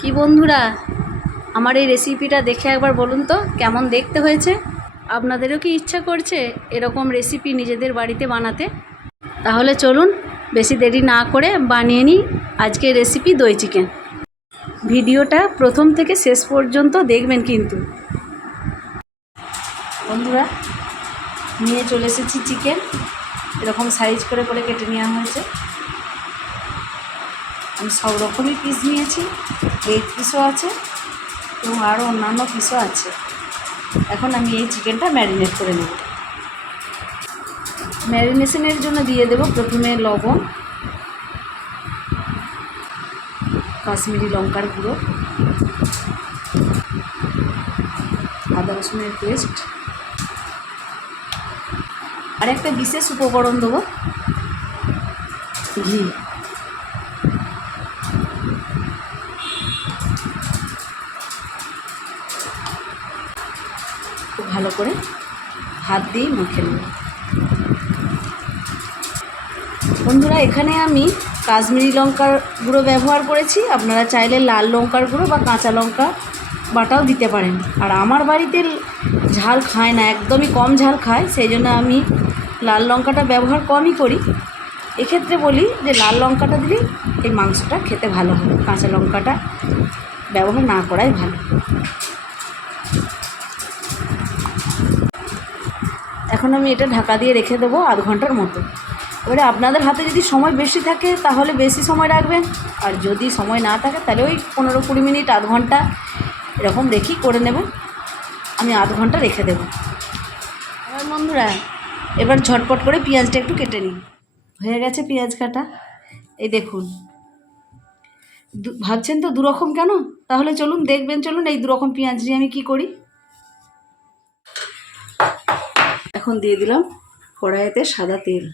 কি বন্ধুরা, আমার এই রেসিপিটা দেখে একবার বলুন তো কেমন দেখতে হয়েছে। আপনাদেরও কি ইচ্ছা করছে এরকম রেসিপি নিজেদের বাড়িতে বানাতে? তাহলে চলুন বেশি দেরি না করে বানিয়ে নিই আজকের রেসিপি দই চিকেন। ভিডিওটা প্রথম থেকে শেষ পর্যন্ত দেখবেন কিন্তু। বন্ধুরা, নিয়ে চলে এসেছি চিকেন, এরকম সাইজ করে করে কেটে নেওয়া হয়েছে। আমি সব রকমই পিস নিয়েছি, লেগ পিসও আছে এবং আরও অন্যান্য পিসও আছে। এখন আমি এই চিকেনটা ম্যারিনেট করে নেব। ম্যারিনেশনের জন্য দিয়ে দেব প্রথমে লবণ, কাশ্মীরি লঙ্কার গুঁড়ো, আদা রসুনের পেস্ট, আর একটা বিশেষ উপকরণ দেবো, ঘি। খুব ভালো করে হাত দিয়ে মেখে নেব। বন্ধুরা, এখানে আমি কাশ্মীরি লঙ্কার গুঁড়ো ব্যবহার করেছি, আপনারা চাইলে লাল লঙ্কার গুঁড়ো বা কাঁচা লঙ্কা বাটাও দিতে পারেন। আর আমার বাড়িতে ঝাল খায় না, একদমই কম ঝাল খায়, সেই জন্য আমি লাল লঙ্কাটা ব্যবহার কমই করি। এক্ষেত্রে বলি যে লাল লঙ্কাটা দিলেই এই মাংসটা খেতে ভালো হবে, কাঁচা লঙ্কাটা ব্যবহার না করাই ভালো। এখন আমি এটা ঢাকা দিয়ে রেখে দেবো আধ ঘন্টার মতো। এবারে আপনাদের হাতে যদি সময় বেশি থাকে তাহলে বেশি সময় রাখবেন, আর যদি সময় না থাকে তাহলে ওই 15-20 মিনিট, আধ ঘন্টা এরকম রেখেই করে নেবেন। আমি আধ ঘন্টা রেখে দেবো। এবার বন্ধুরা, এবার ঝটপট করে পেঁয়াজটা একটু কেটে নিই। হয়ে গেছে পেঁয়াজ কাটা, এই দেখুন। ভাবছেন তো দুরকম কেন? তাহলে চলুন দেখবেন, চলুন এই দুরকম পেঁয়াজ দিয়ে আমি কি করি। এখন দিয়ে দিলাম কড়াইতে সাদা তেল।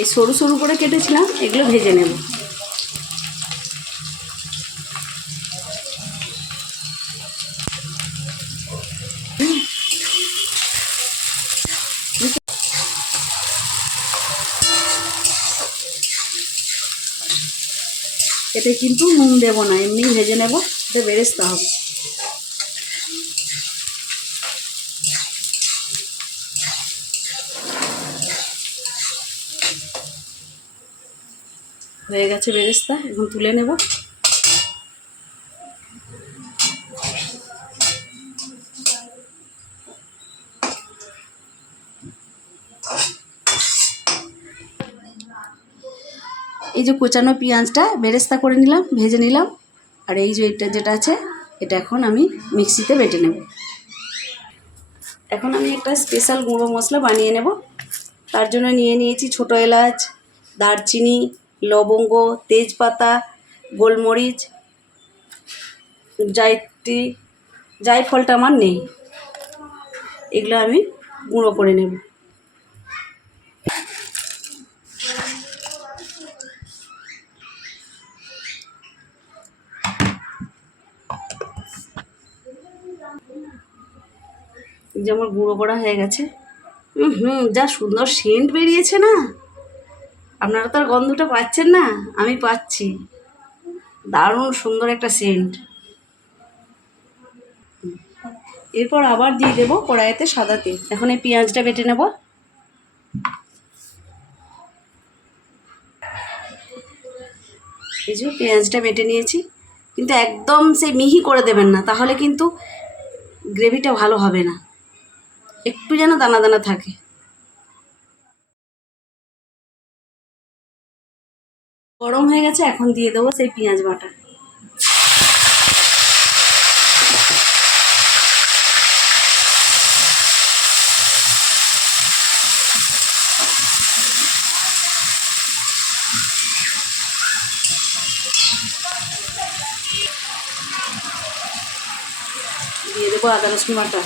এই সরু সরু করে কেটেছিলাম, এগুলো ভেজে নেব। এতে কিন্তু নুন দেবো না, এমনি ভেজে নেব, এটা বেরেস্তা হবে। হয়ে গেছে বেরেস্তা, এখন তুলে নেব। এই যে কোচানো পেঁয়াজটা বেরেস্তা করে নিলাম, ভেজে নিলাম। আর এই যে এটা যেটা আছে, এটা এখন আমি মিক্সিতে বেটে নেব। এখন আমি একটা স্পেশাল গুঁড়ো মশলা বানিয়ে নেব। তার জন্য নিয়ে নিয়েছি ছোটো এলাচ, দারচিনি, লবঙ্গ, তেজপাতা, গোলমরিচ, জায়ত্রী, জায়ফলটা আমার নেই, এগুলো আমি গুঁড়ো করে নেব। যে আমার গুঁড়ো করা হয়ে গেছে। যা সুন্দর সেন্ট বেরিয়েছে না, আপনারা তো আর গন্ধটা পাচ্ছেন না, আমি পাচ্ছি। দারুণ সুন্দর একটা সেন্ট। এরপর আবার দিয়ে দেবো কড়াইতে সাদা তেল। এখন এই পেঁয়াজটা বেটে নেব। এই যে পেঁয়াজটা বেটে নিয়েছি, কিন্তু একদম সেই মিহি করে দেবেন না, তাহলে কিন্তু গ্রেভিটা ভালো হবে না, একটু যেন দানা দানা থাকে। গরম হয়ে গেছে, এখন দিয়ে দেবো সেই পেঁয়াজ বাটা। দিয়ে দেবো আদা রসুন বাটা।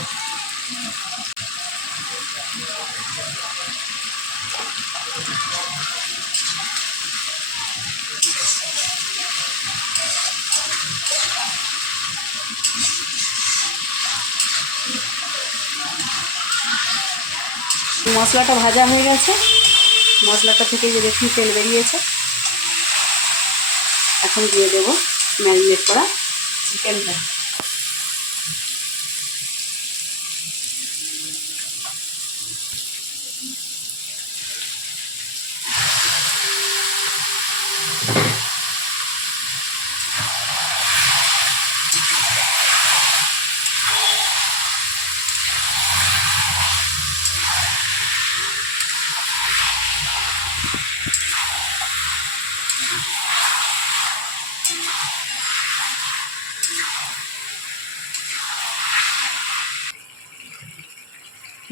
মশলাটা ভাজা হয়ে গেছে, মশলাটা থেকে যে দেখুন তেল বেরিয়েছে। এখন দিয়ে দেবো ম্যারিনেট করা চিকেনটা।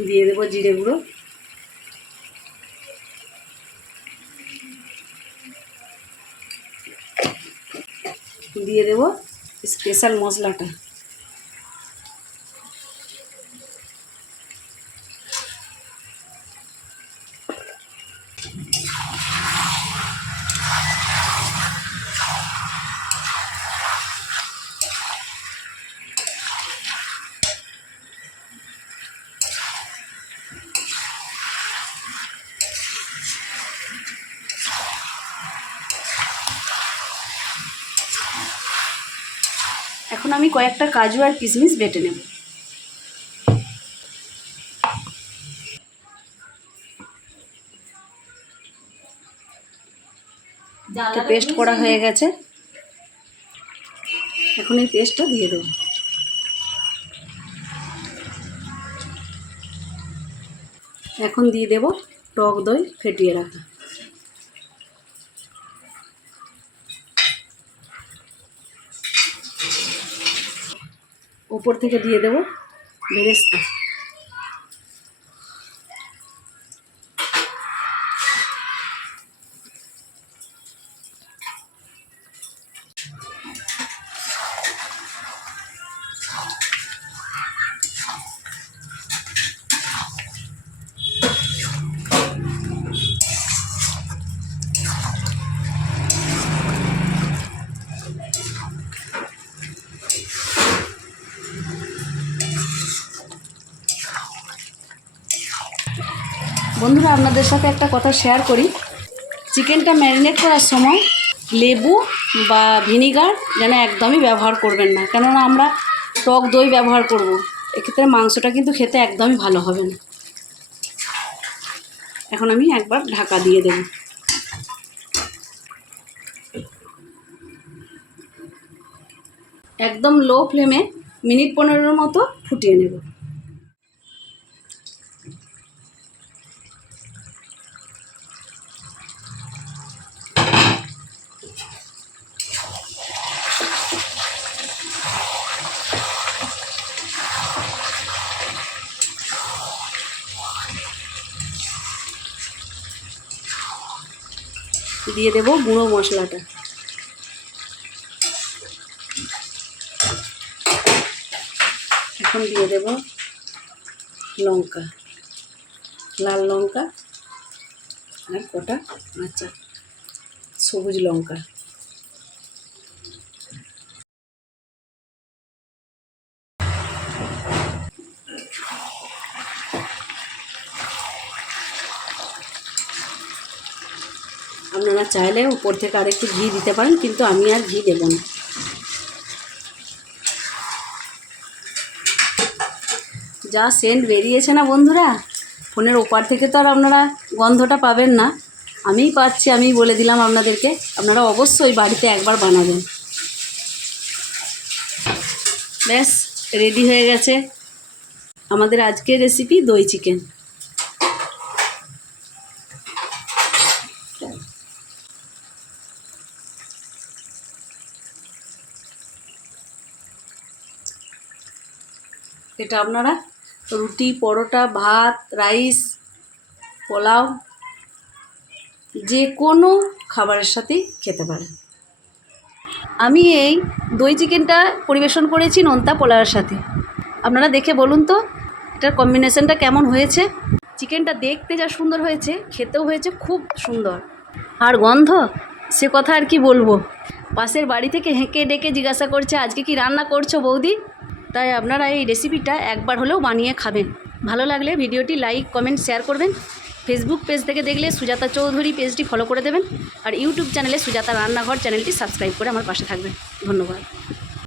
দিয়ে দেবো জিরে গুঁড়ো, দিয়ে দেবো স্পেশাল মশলাটা। এখন আমি কয়েকটা কাজু আর কিশমিশ বেটে নেব। পেস্ট করা হয়ে গেছে, এখন এই পেস্টটা দিয়ে দেবো। এখন দিয়ে দেব টক দই ফেটিয়ে রাখা। উপর থেকে দিয়ে দেব বেরেস্তা। বন্ধুরা, আপনাদের সাথে একটা কথা শেয়ার করি। চিকেনটা ম্যারিনেট করার সময় লেবু বা ভিনিগার যেন একদমই ব্যবহার করবেন না, কেননা আমরা টক দই ব্যবহার করব। এক্ষেত্রে মাংসটা কিন্তু খেতে একদমই ভালো হবে না। এখন আমি একবার ঢাকা দিয়ে দেব। একদম লো ফ্লেমে মিনিট 15 মতো ফুটিয়ে নেব। দিয়ে দেব গুঁড়ো মশলাটা। এখন দিয়ে দেব লঙ্কা, লাল লঙ্কা আর কটা কাঁচা সবুজ লঙ্কা। আপনারা চাইলে উপর থেকে আরেকটু ঘি দিতে পারেন, কিন্তু আমি আর ঘি দেব না। যা সেন্ট বেরিয়েছে না বন্ধুরা, ফোনের ওপার থেকে তো আর আপনারা গন্ধটা পাবেন না, আমিই পাচ্ছি। আমিই বলে দিলাম আপনাদেরকে, আপনারা অবশ্যই বাড়িতে একবার বানাবেন। ব্যাস রেডি হয়ে গেছে আমাদের আজকের রেসিপি দই চিকেন। এটা আপনারা রুটি, পরোটা, ভাত, রাইস, পোলাও যে কোনো খাবারের সাথেই খেতে পারেন। আমি এই দই চিকেনটা পরিবেশন করেছি নোনতা পোলাওয়ের সাথে। আপনারা দেখে বলুন তো এটার কম্বিনেশনটা কেমন হয়েছে। চিকেনটা দেখতে যা সুন্দর হয়েছে, খেতেও হয়েছে খুব সুন্দর। আর গন্ধ সে কথা আর কি বলবো। পাশের বাড়ি থেকে হেঁকে ডেকে জিজ্ঞাসা করছে আজকে কি রান্না করছো বৌদি। তাই আপনারা এই রেসিপিটা একবার হলেও বানিয়ে খাবেন। ভালো লাগলে ভিডিওটি লাইক কমেন্ট শেয়ার করবেন। ফেসবুক পেজ থেকে দেখলে সুজাতা চৌধুরী পেজটি ফলো করে দেবেন, আর ইউটিউব চ্যানেলে সুজাতা রান্নাঘর চ্যানেলটি সাবস্ক্রাইব করে আমার পাশে থাকবেন। ধন্যবাদ।